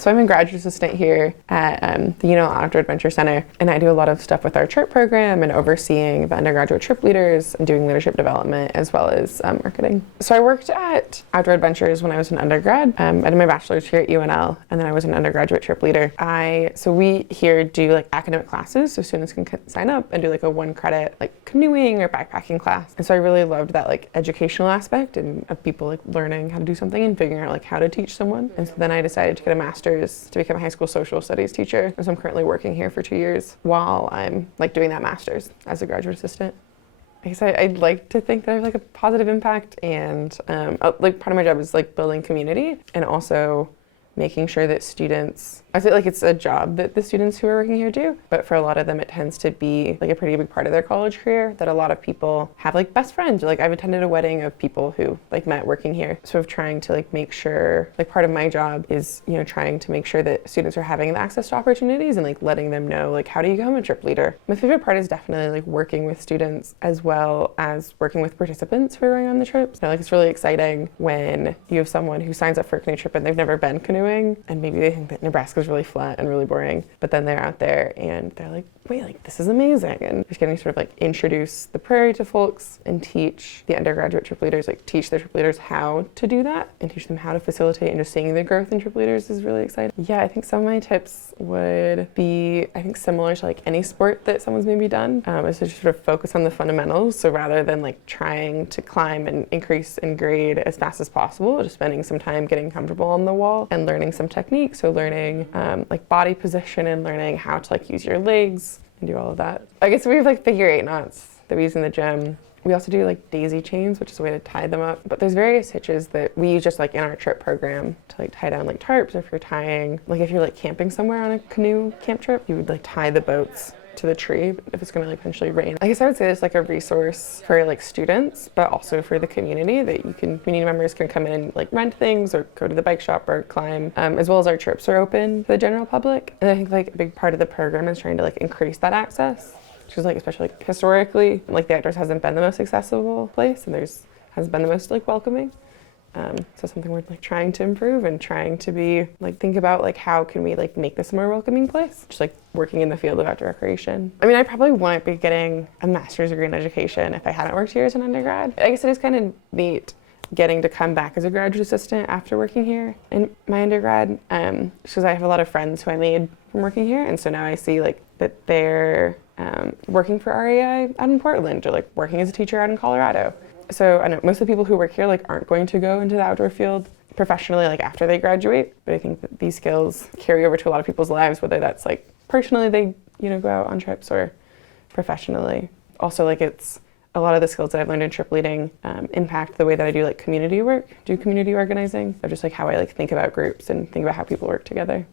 So I'm a graduate assistant here at the UNL Outdoor Adventure Center, and I do a lot of stuff with our trip program and overseeing the undergraduate trip leaders and doing leadership development as well as marketing. So I worked at Outdoor Adventures when I was an undergrad. I did my bachelor's here at UNL, and then I was an undergraduate trip leader. So we here do like academic classes, so students can sign up and do like a 1 credit like canoeing or backpacking class. And so I really loved that like educational aspect and of people like learning how to do something and figuring out like how to teach someone. And so then I decided to get a master's to become a high school social studies teacher. And so I'm currently working here for 2 years while I'm like doing that master's as a graduate assistant. I guess I'd like to think that I have like a positive impact, and like part of my job is like building community and also making sure that students, I feel like it's a job that the students who are working here do, but for a lot of them it tends to be like a pretty big part of their college career, that a lot of people have like best friends. Like I've attended a wedding of people who like met working here. Sort of trying to like make sure, like part of my job is, you know, trying to make sure that students are having the access to opportunities and like letting them know like how do you become a trip leader. My favorite part is definitely like working with students as well as working with participants who are going on the trips. You know, like it's really exciting when you have someone who signs up for a canoe trip and they've never been canoeing, and maybe they think that Nebraska's really flat and really boring, but then they're out there and they're like, wait, like this is amazing, and just getting to sort of like introduce the prairie to folks and teach the undergraduate trip leaders, like teach the trip leaders how to do that and teach them how to facilitate, and just seeing the growth in trip leaders is really exciting. Yeah, I think some of my tips would be, I think similar to like any sport that someone's maybe done, is to just sort of focus on the fundamentals. So rather than like trying to climb and increase in grade as fast as possible, just spending some time getting comfortable on the wall and learning some techniques. So learning like body position and learning how to like use your legs and do all of that. I guess we have like figure 8 knots that we use in the gym. We also do like daisy chains, which is a way to tie them up. But there's various hitches that we use just like in our trip program to like tie down like tarps. If you're tying, like if you're like camping somewhere on a canoe camp trip, you would like tie the boats to the tree if it's going to like eventually rain. I guess I would say it's like a resource for like students, but also for the community, that you can, community members can come in and like rent things or go to the bike shop or climb, as well as our trips are open to the general public. And I think like a big part of the program is trying to like increase that access, which is like especially like historically, like the outdoors hasn't been the most accessible place, and hasn't been the most like welcoming. So something we're like trying to improve and trying to be like, think about like how can we like make this a more welcoming place, just like working in the field of outdoor recreation. I mean, I probably wouldn't be getting a master's degree in education if I hadn't worked here as an undergrad. I guess it is kind of neat getting to come back as a graduate assistant after working here in my undergrad, because I have a lot of friends who I made from working here, and so now I see like that they're working for REI out in Portland, or like working as a teacher out in Colorado. So I know most of the people who work here like aren't going to go into the outdoor field professionally like after they graduate, but I think that these skills carry over to a lot of people's lives, whether that's like personally they, you know, go out on trips, or professionally. Also, like it's a lot of the skills that I've learned in trip leading impact the way that I do like community work, do community organizing, of just like how I like think about groups and think about how people work together.